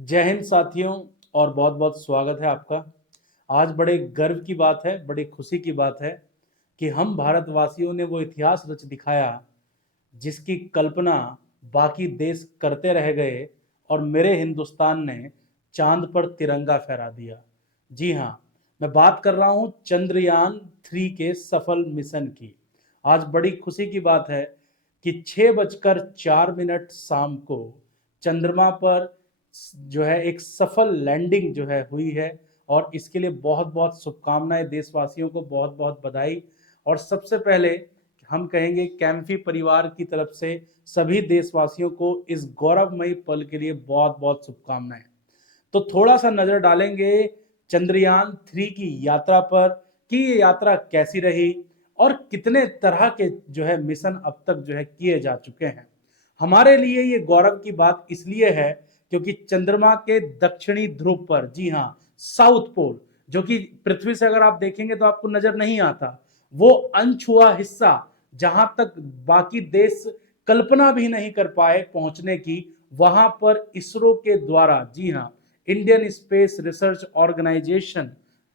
जय हिंद साथियों। और बहुत बहुत स्वागत है आपका। आज बड़े गर्व की बात है, बड़ी खुशी की बात है कि हम भारतवासियों ने वो इतिहास रच दिखाया जिसकी कल्पना बाकी देश करते रह गए और मेरे हिंदुस्तान ने चांद पर तिरंगा फहरा दिया। जी हाँ, मैं बात कर रहा हूँ चंद्रयान 3 के सफल मिशन की। आज बड़ी खुशी की बात है कि 6:04 शाम को चंद्रमा पर जो है एक सफल लैंडिंग जो है हुई है। और इसके लिए बहुत बहुत शुभकामनाएं, देशवासियों को बहुत बहुत बधाई। और सबसे पहले हम कहेंगे कैम्फी परिवार की तरफ से सभी देशवासियों को इस गौरवमयी पल के लिए बहुत बहुत शुभकामनाएं। तो थोड़ा सा नजर डालेंगे चंद्रयान 3 की यात्रा पर कि ये यात्रा कैसी रही और कितने तरह के जो है मिशन अब तक जो है किए जा चुके हैं। हमारे लिए ये गौरव की बात इसलिए है क्योंकि चंद्रमा के दक्षिणी ध्रुव पर, जी हाँ, साउथ पोल, जो कि पृथ्वी से अगर आप देखेंगे तो आपको नजर नहीं आता, वो अनछुआ हिस्सा जहां तक बाकी देश कल्पना भी नहीं कर पाए पहुंचने की, वहां पर इसरो के द्वारा, जी हाँ, इंडियन स्पेस रिसर्च ऑर्गेनाइजेशन,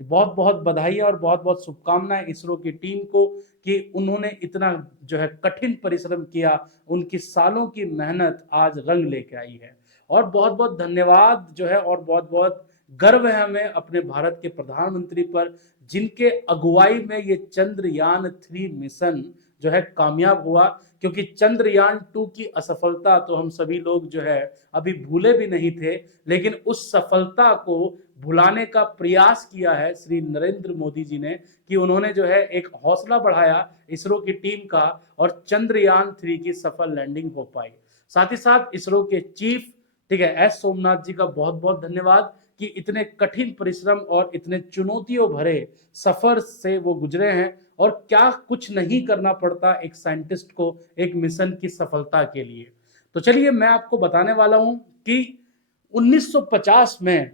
बहुत बहुत बधाई और बहुत बहुत शुभकामनाएं इसरो की टीम को कि उन्होंने इतना जो है कठिन परिश्रम किया। उनकी सालों की मेहनत आज रंग लेके आई है। और बहुत बहुत धन्यवाद जो है, और बहुत बहुत गर्व है हमें अपने भारत के प्रधानमंत्री पर, जिनके अगुवाई में ये चंद्रयान 3 मिशन जो है कामयाब हुआ। क्योंकि चंद्रयान 2 की असफलता तो हम सभी लोग जो है अभी भूले भी नहीं थे, लेकिन उस सफलता को भुलाने का प्रयास किया है श्री नरेंद्र मोदी जी ने, कि उन्होंने जो है एक हौसला बढ़ाया इसरो की टीम का और चंद्रयान 3 की सफल लैंडिंग हो पाई। साथ ही साथ इसरो के चीफ, ठीक है, एस सोमनाथ जी का बहुत बहुत धन्यवाद कि इतने कठिन परिश्रम और इतने चुनौतियों भरे सफर से वो गुजरे हैं। और क्या कुछ नहीं करना पड़ता एक साइंटिस्ट को एक मिशन की सफलता के लिए। तो चलिए मैं आपको बताने वाला हूं कि 1950 में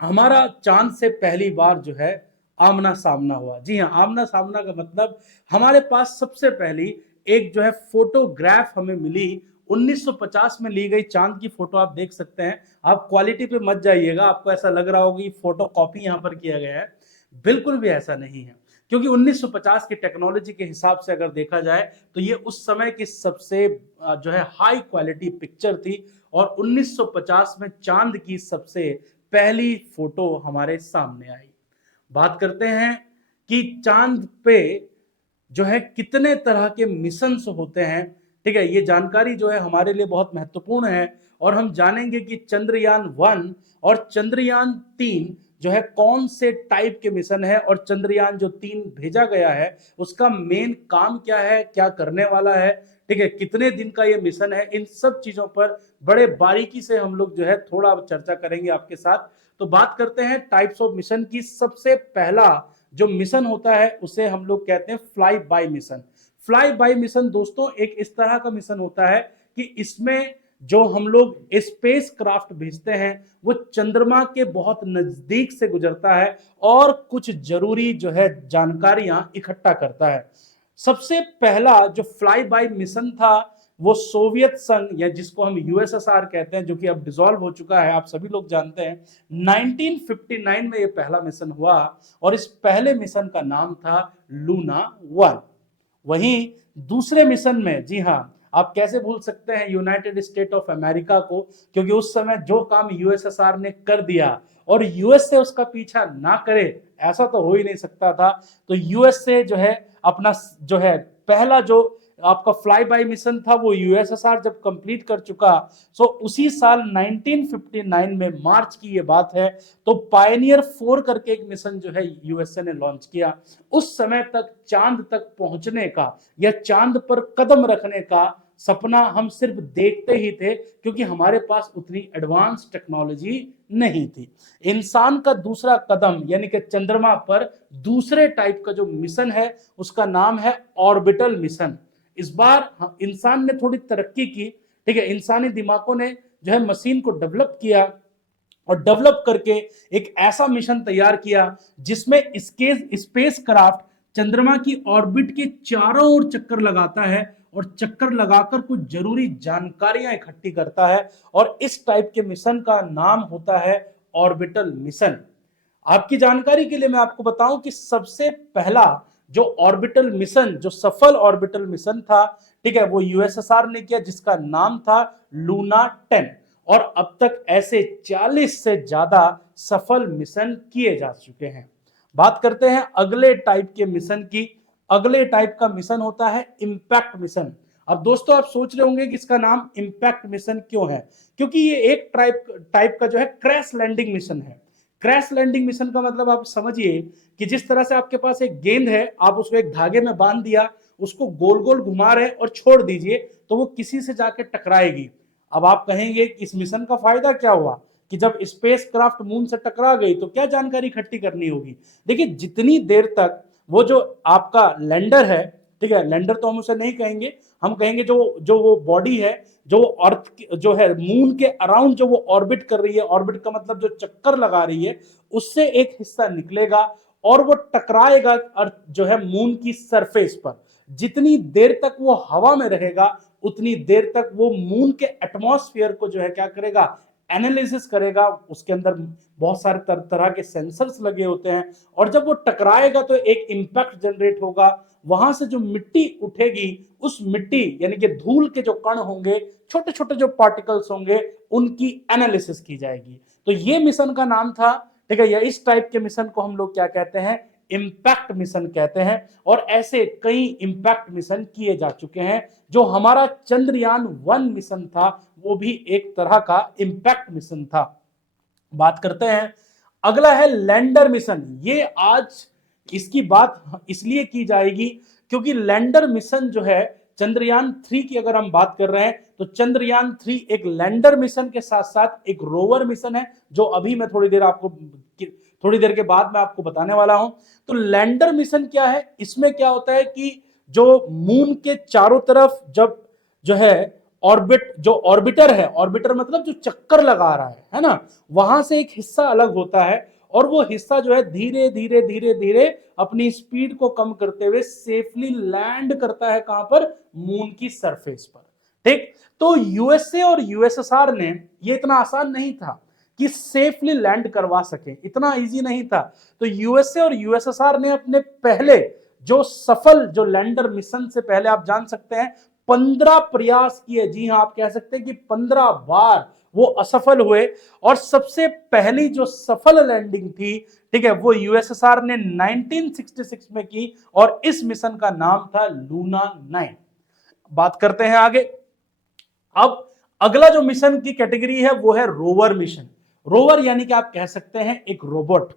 हमारा चांद से पहली बार जो है आमना सामना हुआ। जी हाँ, आमना सामना का मतलब हमारे पास सबसे पहली एक जो है फोटोग्राफ हमें मिली। 1950 में ली गई चांद की फोटो आप देख सकते हैं। आप क्वालिटी पे मत जाइएगा, आपको ऐसा लग रहा होगा कि फोटो कॉपी यहां पर किया गया है। बिल्कुल भी ऐसा नहीं है, क्योंकि 1950 की टेक्नोलॉजी के हिसाब से अगर देखा जाए तो ये उस समय की सबसे जो है हाई क्वालिटी पिक्चर थी। और 1950 में चांद की सबसे पहली फोटो हमारे सामने आई। बात करते हैं कि चांद पे जो है कितने तरह के मिशंस होते हैं। ठीक है, ये जानकारी जो है हमारे लिए बहुत महत्वपूर्ण है। और हम जानेंगे कि चंद्रयान 1 और चंद्रयान 3 जो है कौन से टाइप के मिशन है, और चंद्रयान जो 3 भेजा गया है उसका मेन काम क्या है, क्या करने वाला है, ठीक है, कितने दिन का ये मिशन है। इन सब चीजों पर बड़े बारीकी से हम लोग जो है थोड़ा चर्चा करेंगे आपके साथ। तो बात करते हैं टाइप्स ऑफ मिशन की। सबसे पहला जो मिशन होता है उसे हम लोग कहते हैं fly bye mission. Fly bye mission दोस्तों एक इस तरह का मिशन होता है कि इसमें जो हम लोग स्पेस क्राफ्ट भेजते हैं वो चंद्रमा के बहुत नजदीक से गुजरता है और कुछ जरूरी जो है जानकारियां इकट्ठा करता है। सबसे पहला जो फ्लाई बाय मिशन था वो सोवियत संघ, या जिसको हम यूएसएसआर कहते हैं, जो कि अब डिसॉल्व हो चुका है, आप सभी लोग जानते हैं, 1959 में ये पहला मिशन हुआ। और इस पहले मिशन का नाम था लूना 1। वहीं दूसरे मिशन में, जी हाँ, आप कैसे भूल सकते हैं यूनाइटेड स्टेट ऑफ अमेरिका को, क्योंकि उस समय जो काम यूएसएसआर ने कर दिया और यूएस से उसका पीछा ना करे, ऐसा तो हो ही नहीं सकता था। तो यूएस से जो है अपना जो है पहला जो आपका फ्लाई बाय मिशन था वो यूएसएसआर जब कंप्लीट कर चुका, सो उसी साल 1959 में मार्च की ये बात है, तो पायनियर 4 करके एक मिशन जो है यूएसए ने लॉन्च किया। उस समय तक चांद तक पहुंचने का या चांद पर कदम रखने का सपना हम सिर्फ देखते ही थे, क्योंकि हमारे पास उतनी एडवांस टेक्नोलॉजी नहीं थी। इंसान का दूसरा कदम यानी कि चंद्रमा पर दूसरे टाइप का जो मिशन है उसका नाम है ऑर्बिटल मिशन। इस बार इंसान ने थोड़ी तरक्की की, ठीक है, इंसानी दिमागों ने जो है मशीन को डेवलप किया और डेवलप करके एक ऐसा मिशन तैयार किया जिसमें इसके स्पेस क्राफ्ट चंद्रमा की ऑर्बिट के चारों ओर चक्कर लगाता है और चक्कर लगाकर कुछ जरूरी जानकारियां इकट्ठी करता है, और इस टाइप के मिशन का नाम होता है ऑर्बिटल मिशन। आपकी जानकारी के लिए मैं आपको बताऊं कि सबसे पहला जो ऑर्बिटल मिशन, जो सफल ऑर्बिटल मिशन था, ठीक है, वो यूएसएसआर ने किया, जिसका नाम था लूना 10। और अब तक ऐसे 40 से ज्यादा सफल मिशन किए जा चुके हैं। बात करते हैं अगले टाइप के मिशन की। अगले टाइप का मिशन होता है इंपैक्ट मिशन। अब दोस्तों आप सोच रहे होंगे कि इसका नाम इंपैक्ट मिशन क्यों है, क्योंकि ये एक टाइप का जो है क्रैश लैंडिंग मिशन है। क्रैश लैंडिंग मिशन का मतलब आप समझिए कि जिस तरह से आपके पास एक गेंद है, आप उसको एक धागे में बांध दिया, उसको गोल गोल घुमा रहे और छोड़ दीजिए, तो वो किसी से जाके टकराएगी। अब आप कहेंगे कि इस मिशन का फायदा क्या हुआ, कि जब स्पेस क्राफ्ट मून से टकरा गई तो क्या जानकारी इकट्ठी करनी होगी। देखिए, जितनी देर तक वो जो आपका लैंडर है, ठीक है, लैंडर तो हम उसे नहीं कहेंगे, हम कहेंगे जो जो वो बॉडी है, जो अर्थ जो है मून के अराउंड जो वो ऑर्बिट कर रही है, ऑर्बिट का मतलब जो चक्कर लगा रही है, उससे एक हिस्सा निकलेगा और वो टकराएगा अर्थ जो है मून की सरफेस पर। जितनी देर तक वो हवा में रहेगा, उतनी देर तक वो मून के एटमॉस्फेयर को जो है क्या करेगा, एनालिसिस करेगा। उसके अंदर बहुत सारे तरह के सेंसर्स लगे होते हैं, और जब वो टकराएगा तो एक इंपैक्ट जनरेट होगा। वहां से जो मिट्टी उठेगी, उस मिट्टी यानी कि धूल के जो कण होंगे, छोटे छोटे जो पार्टिकल्स होंगे, उनकी एनालिसिस की जाएगी। तो ये मिशन का नाम था, ठीक है, या इस टाइप के मिशन को हम लोग क्या कहते हैं, इंपैक्ट मिशन कहते हैं। और ऐसे कई इंपैक्ट मिशन किए जा चुके हैं। जो हमारा चंद्रयान 1 मिशन था, वो भी एक तरह का इंपैक्ट मिशन था। बात करते हैं, अगला है लैंडर मिशन। ये आज इसकी बात इसलिए की जाएगी क्योंकि लैंडर मिशन जो है, चंद्रयान 3 की अगर हम बात कर रहे हैं, तो चंद्रयान 3 एक लैंडर मिशन के साथ साथ एक रोवर मिशन है, जो अभी मैं थोड़ी देर के बाद मैं आपको बताने वाला हूं। तो लैंडर मिशन क्या है, इसमें क्या होता है कि जो मून के चारों तरफ जब जो है जो ऑर्बिटर है, ऑर्बिटर मतलब जो चक्कर लगा रहा है ना, वहां से एक हिस्सा अलग होता है, और वो हिस्सा जो है धीरे धीरे धीरे धीरे अपनी स्पीड को कम करते हुए सेफली लैंड करता है, कहां पर, मून की सरफेस पर। ठीक, तो यूएसए और यूएसएसआर ने, ये इतना आसान नहीं था कि सेफली लैंड करवा सके, इतना इजी नहीं था। तो यूएसए और यूएसएसआर ने अपने पहले जो सफल जो लैंडर मिशन से पहले आप जान सकते हैं 15 प्रयास किए। जी हां, आप कह सकते हैं कि 15 बार वो असफल हुए। और सबसे पहली जो सफल लैंडिंग थी, ठीक है, वो यूएसएसआर ने 1966 में की, और इस मिशन का नाम था लूना 9। बात करते हैं आगे। अब अगला जो मिशन की कैटेगरी है वो है रोवर मिशन। रोवर यानी कि आप कह सकते हैं एक रोबोट।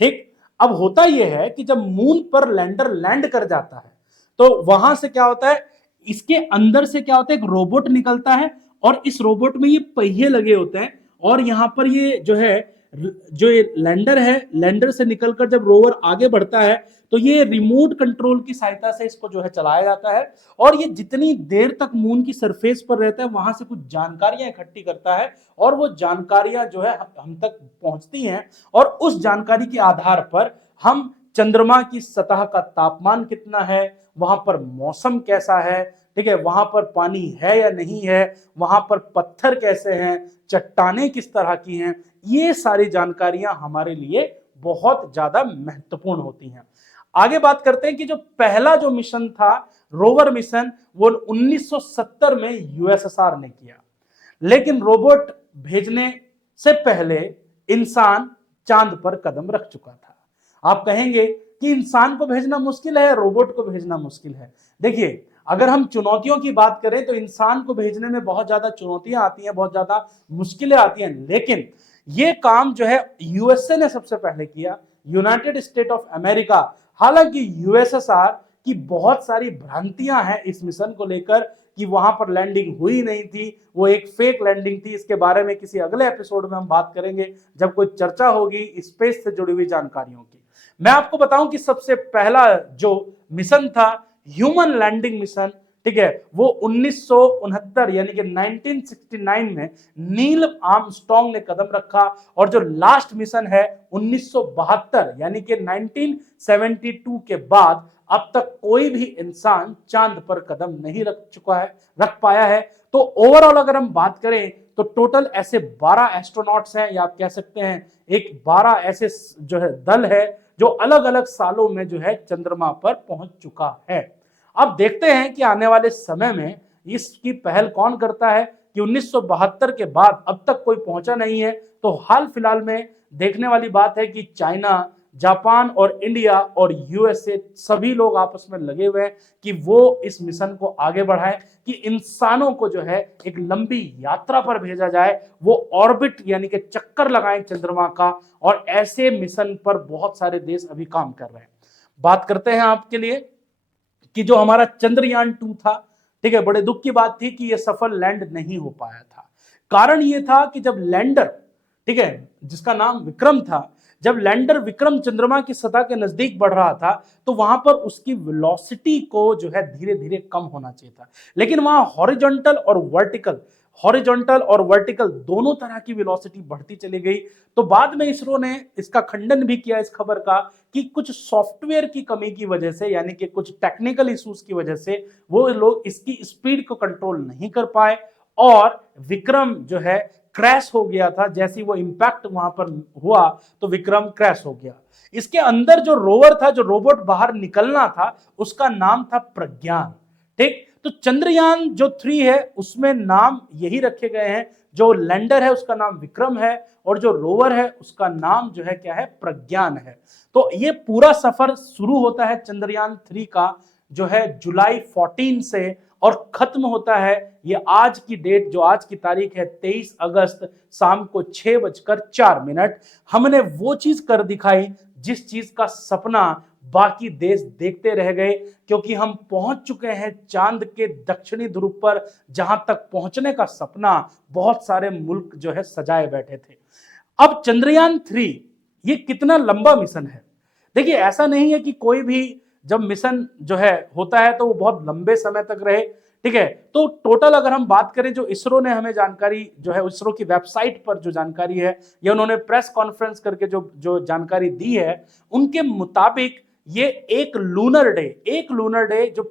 ठीक, अब होता यह है कि जब मून पर लैंडर लैंड कर जाता है, तो वहां से क्या होता है, इसके अंदर से क्या होता है, एक रोबोट निकलता है, और इस रोबोट में ये पहिए लगे होते हैं, और यहां पर ये जो है, जो ये लैंडर है, लैंडर से निकलकर जब रोवर आगे बढ़ता है, तो ये रिमोट कंट्रोल की सहायता से इसको जो है चलाया जाता है। और ये जितनी देर तक मून की सरफेस पर रहता है, वहां से कुछ जानकारियां इकट्ठी करता है, और वो जानकारियां जो है हम तक पहुंचती हैं, और उस जानकारी के आधार पर हम चंद्रमा की सतह का तापमान कितना है, वहां पर मौसम कैसा है, ठीक है, वहां पर पानी है या नहीं है, वहां पर पत्थर कैसे हैं, चट्टानें किस तरह की हैं, ये सारी जानकारियां हमारे लिए बहुत ज्यादा महत्वपूर्ण होती हैं। आगे बात करते हैं कि जो पहला जो मिशन था, रोवर मिशन, वो 1970 में यूएसएसआर ने किया। लेकिन रोबोट भेजने से पहले इंसान चांद पर कदम रख चुका था। आप कहेंगे कि इंसान को भेजना मुश्किल है, रोबोट को भेजना मुश्किल है। देखिए, अगर हम चुनौतियों की बात करें तो इंसान को भेजने में बहुत ज्यादा चुनौतियां आती हैं, बहुत ज्यादा मुश्किलें आती हैं, लेकिन ये काम जो है यूएसए ने सबसे पहले किया, यूनाइटेड स्टेट ऑफ अमेरिका। हालांकि यूएसएसआर की बहुत सारी भ्रांतियां हैं इस मिशन को लेकर, कि वहां पर लैंडिंग हुई नहीं थी, वो एक फेक लैंडिंग थी। इसके बारे में किसी अगले एपिसोड में हम बात करेंगे, जब कोई चर्चा होगी स्पेस से जुड़ी हुई जानकारियों की। मैं आपको बताऊं कि सबसे पहला जो मिशन था, ह्यूमन लैंडिंग मिशन, ठीक है, वो 1969 यानी कि 1969 में नील आर्मस्ट्रांग ने कदम रखा। और जो लास्ट मिशन है 1972 यानी कि 1972 के बाद अब तक कोई भी इंसान चांद पर कदम नहीं रख पाया है। तो ओवरऑल अगर हम बात करें तो टोटल ऐसे 12 एस्ट्रोनॉट्स हैं, या आप कह सकते हैं एक 12 ऐसे जो है दल है जो अलग अलग सालों में जो है चंद्रमा पर पहुंच चुका है। अब देखते हैं कि आने वाले समय में इसकी पहल कौन करता है, कि 1972 के बाद अब तक कोई पहुंचा नहीं है। तो हाल फिलहाल में देखने वाली बात है कि चाइना, जापान और इंडिया और यूएसए सभी लोग आपस में लगे हुए हैं कि वो इस मिशन को आगे बढ़ाएं, कि इंसानों को जो है एक लंबी यात्रा पर भेजा जाए, वो ऑर्बिट यानी कि चक्कर लगाएं चंद्रमा का। और ऐसे मिशन पर बहुत सारे देश अभी काम कर रहे हैं। बात करते हैं आपके लिए कि जो हमारा चंद्रयान 2 था, ठीक है, बड़े दुख की बात थी कि यह सफल लैंड नहीं हो पाया था। कारण यह था कि जब लैंडर, ठीक है, जिसका नाम विक्रम था, जब लैंडर विक्रम चंद्रमा की सतह के नजदीक बढ़ रहा था तो वहां पर उसकी वेलोसिटी को जो है धीरे धीरे कम होना चाहिए था। लेकिन वहां हॉरिजॉन्टल और वर्टिकल दोनों तरह की वेलोसिटी बढ़ती चली गई। तो बाद में इसरो ने इसका खंडन भी किया इस खबर का, कि कुछ सॉफ्टवेयर की कमी की वजह से, यानी कि कुछ टेक्निकल इश्यूज की वजह से वो लोग इसकी स्पीड को कंट्रोल नहीं कर पाए और विक्रम जो है क्रैश हो गया था। जैसे ही वो इंपैक्ट वहां पर हुआ तो विक्रम क्रैश हो गया। इसके अंदर जो रोवर था, जो रोबोट बाहर निकलना था, उसका नाम था प्रज्ञान। ठीक, तो चंद्रयान जो 3 है उसमें नाम यही रखे गए हैं। जो लैंडर है उसका नाम विक्रम है और जो रोवर है उसका नाम जो है क्या है, प्रज्ञान है। तो ये पूरा सफर शुरू होता है चंद्रयान 3 का जो है जुलाई 14 से, और खत्म होता है ये आज की डेट, जो आज की तारीख है 23 अगस्त शाम को 6:04। हमने वो चीज कर दिखाई जिस चीज का सपना बाकी देश देखते रह गए, क्योंकि हम पहुंच चुके हैं चांद के दक्षिणी ध्रुव पर, जहां तक पहुंचने का सपना बहुत सारे मुल्क जो है सजाए बैठे थे। अब चंद्रयान 3 ये कितना लंबा मिशन है। देखिए, ऐसा नहीं है कि कोई भी जब मिशन जो है होता है तो वो बहुत लंबे समय तक रहे। ठीक है, तो टोटल अगर हम बात करें, जो इसरो ने हमें जानकारी जो है इसरो की वेबसाइट पर जो जानकारी है या उन्होंने प्रेस कॉन्फ्रेंस करके जो जो जानकारी दी है, उनके मुताबिक ये एक लूनर डे जो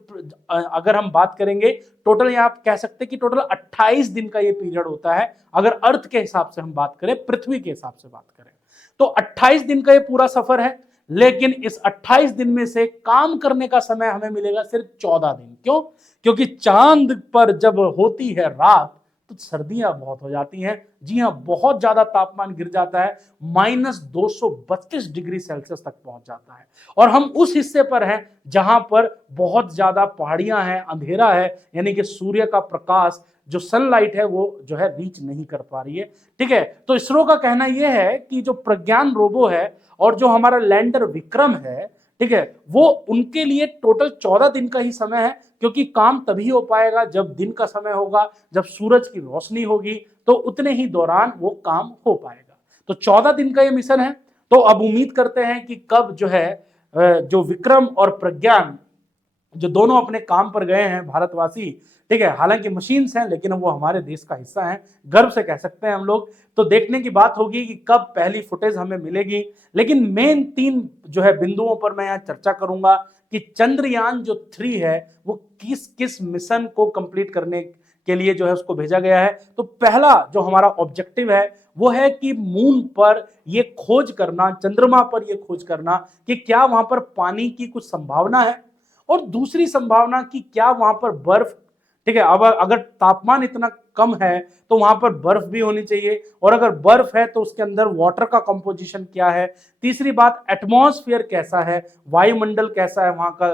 अगर हम बात करेंगे टोटल, या आप कह सकते हैं कि टोटल 28 दिन का ये पीरियड होता है। अगर अर्थ के हिसाब से हम बात करें, पृथ्वी के हिसाब से बात करें, तो 28 दिन का ये पूरा सफर है। लेकिन इस 28 दिन में से काम करने का समय हमें मिलेगा सिर्फ 14 दिन। क्यों? क्योंकि चांद पर जब होती है रात तो सर्दियां बहुत हो जाती हैं। जी हां, बहुत ज्यादा तापमान गिर जाता है, -232 डिग्री सेल्सियस तक पहुंच जाता है। और हम उस हिस्से पर हैं जहां पर बहुत ज्यादा पहाड़ियां हैं, अंधेरा है, यानी कि सूर्य का प्रकाश जो सनलाइट है वो जो है रीच नहीं कर पा रही है। ठीक है, तो इसरो का कहना यह है कि जो प्रज्ञान रोबो है और जो हमारा लैंडर विक्रम है, ठीक है, वो उनके लिए टोटल 14 दिन का ही समय है, क्योंकि काम तभी हो पाएगा जब दिन का समय होगा, जब सूरज की रोशनी होगी, तो उतने ही दौरान वो काम हो पाएगा। तो 14 दिन का ये मिशन है। तो अब उम्मीद करते हैं कि कब जो है जो विक्रम और प्रज्ञान जो दोनों अपने काम पर गए हैं भारतवासी, ठीक है, हालांकि मशीन्स हैं लेकिन वो हमारे देश का हिस्सा हैं, गर्व से कह सकते हैं हम लोग। तो देखने की बात होगी कि कब पहली फुटेज हमें मिलेगी। लेकिन मेन 3 जो है बिंदुओं पर मैं यहाँ चर्चा करूंगा कि चंद्रयान जो 3 है वो किस किस मिशन को कंप्लीट करने के लिए जो है उसको भेजा गया है। तो पहला जो हमारा ऑब्जेक्टिव है वो है कि मून पर ये खोज करना, चंद्रमा पर ये खोज करना कि क्या वहां पर पानी की कुछ संभावना है, और दूसरी संभावना कि क्या वहां पर बर्फ, ठीक है, अब अगर तापमान इतना कम है तो वहां पर बर्फ भी होनी चाहिए, और अगर बर्फ है तो उसके अंदर वाटर का कंपोजिशन क्या है। तीसरी बात, एटमॉस्फेयर कैसा है, वायुमंडल कैसा है वहां का।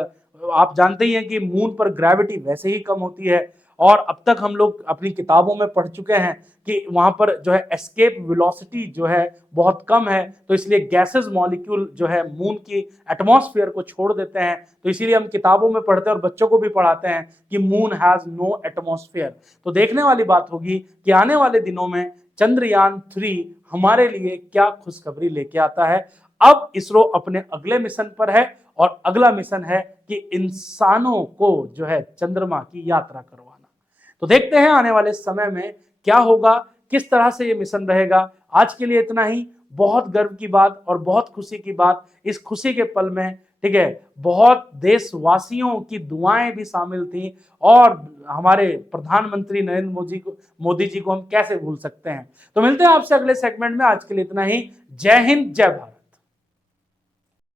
आप जानते ही हैं कि मून पर ग्रेविटी वैसे ही कम होती है, और अब तक हम लोग अपनी किताबों में पढ़ चुके हैं कि वहां पर जो है एस्केप वेलोसिटी जो है बहुत कम है, तो इसलिए गैसेस मॉलिक्यूल जो है मून की एटमॉस्फेयर को छोड़ देते हैं। तो इसीलिए हम किताबों में पढ़ते हैं और बच्चों को भी पढ़ाते हैं कि मून हैज नो एटमॉस्फेयर। तो देखने वाली बात होगी कि आने वाले दिनों में चंद्रयान 3 हमारे लिए क्या खुशखबरी लेके आता है। अब इसरो अपने अगले मिशन पर है, और अगला मिशन है कि इंसानों को जो है चंद्रमा की यात्रा करवाना। तो देखते हैं आने वाले समय में क्या होगा, किस तरह से ये मिशन रहेगा। आज के लिए इतना ही। बहुत गर्व की बात और बहुत खुशी की बात, इस खुशी के पल में ठीक है, बहुत देशवासियों की दुआएं भी शामिल थी, और हमारे प्रधानमंत्री नरेंद्र मोदी जी को हम कैसे भूल सकते हैं। तो मिलते हैं आपसे अगले सेगमेंट में, आज के लिए इतना ही। जय हिंद, जय भारत।